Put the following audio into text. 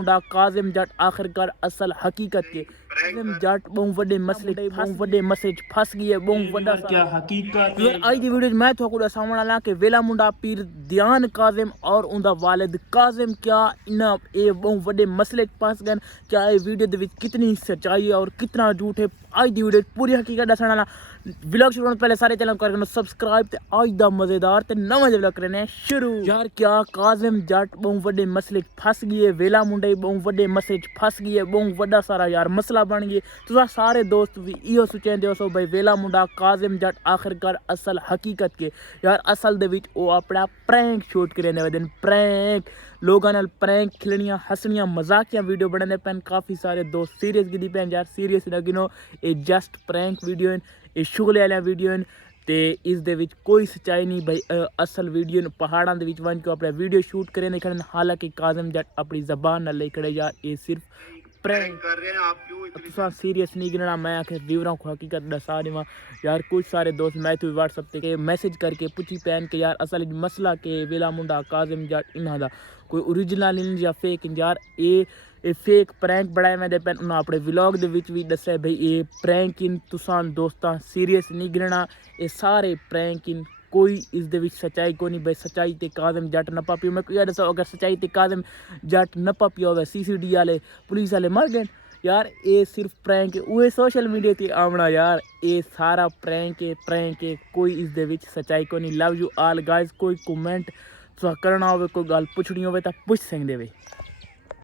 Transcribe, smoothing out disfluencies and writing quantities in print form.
मुंडा काजिम जट आखिरकार असल हकीकत के काजिम जट बहुत बड़े मसले फस गई है बहुत बड़ा क्या हकीकत है। आज दी वीडियो मैं थोड़ा दसावन वाला कि वेला मुंडा पीर ध्यान काजिम और उनका वालिद काजिम क्या इन्ना ये बहुत बड़े मसले फस गए। क्या ये वीडियो दे विच कितनी सच्चाई है और कितना झूठ है। आज दी वीडियो पूरी हकीकत दसण वाला। व्लॉग शुरू होने पहले सारे चैनल कर सब्सक्राइब ते आज दा मजेदार ते नवा व्लॉग करने शुरू। यार क्या काजिम जट बहुत बड़े मसले फस गई है। वेला मुंडे बहुत बड़े मसले फस गई है बहुत बड़ा सारा यार मसला बन गया। तुसा सारे दोस्त भी इहो सोचेंदे हो सो भाई वेला मुंडा काजिम जट आखिरकार असल हकीकत के यार असल दे विच ओ अपना प्रैंक शूट करने वाले दिन प्रैंक लोगों नाल प्रैंक खिलनियां हसनियां मजाकियां वीडियो बनाने पैन। काफ़ी सारे दोस्त सीरियस गिदी पैन यार सीरियस ना गिनो ये जस्ट प्रैंक वीडियो ये शुगले वाला वीडियो ते इस दे विच कोई सच्चाई नहीं भाई असल वीडियो पहाड़ों के विच वन के अपना वीडियो शूट करें खड़े। हालांकि काजिम जट अपनी जबान न ले खड़े यार ये सिर्फ प्रैंक कर रहे हैं। आप क्यों सीरियस नहीं गिनना। मैं आखिर व्यूअरों को हकीकत दसा देवा यार। कुछ सारे दोस्त मैं तो व्हाट्सअप पे मैसेज करके पूछी पैन के यार असल मसला के वेला मुंडा काजिम जट इन्हां दा कोई ओरिजिनल या फेक यार ये फेक प्रैंक बनाए मैं पैन उन्हें अपने व्लॉग दे विच भी दस्या भाई ये प्रैंक इन तुसां दोस्तां सीरियस नहीं गिनना ये सारे प्रैंक इन कोई इस दे विच सच्चाई को नहीं भाई। सच्चाई ते काजिम जट नपा पियो मैं यार दसो अगर सच्चाई ते काजिम जट नपा पियो हो CCD वाले पुलिस वाले मर गए यार। ये सिर्फ प्रैंक है वो सोशल मीडिया ते आवना यार ये सारा प्रैंक है कोई इस दे विच सच्चाई को नहीं। Love you all guys. कोई कमेंट करना हो कोई गल पुछनी हो तो पुछ सकते वे।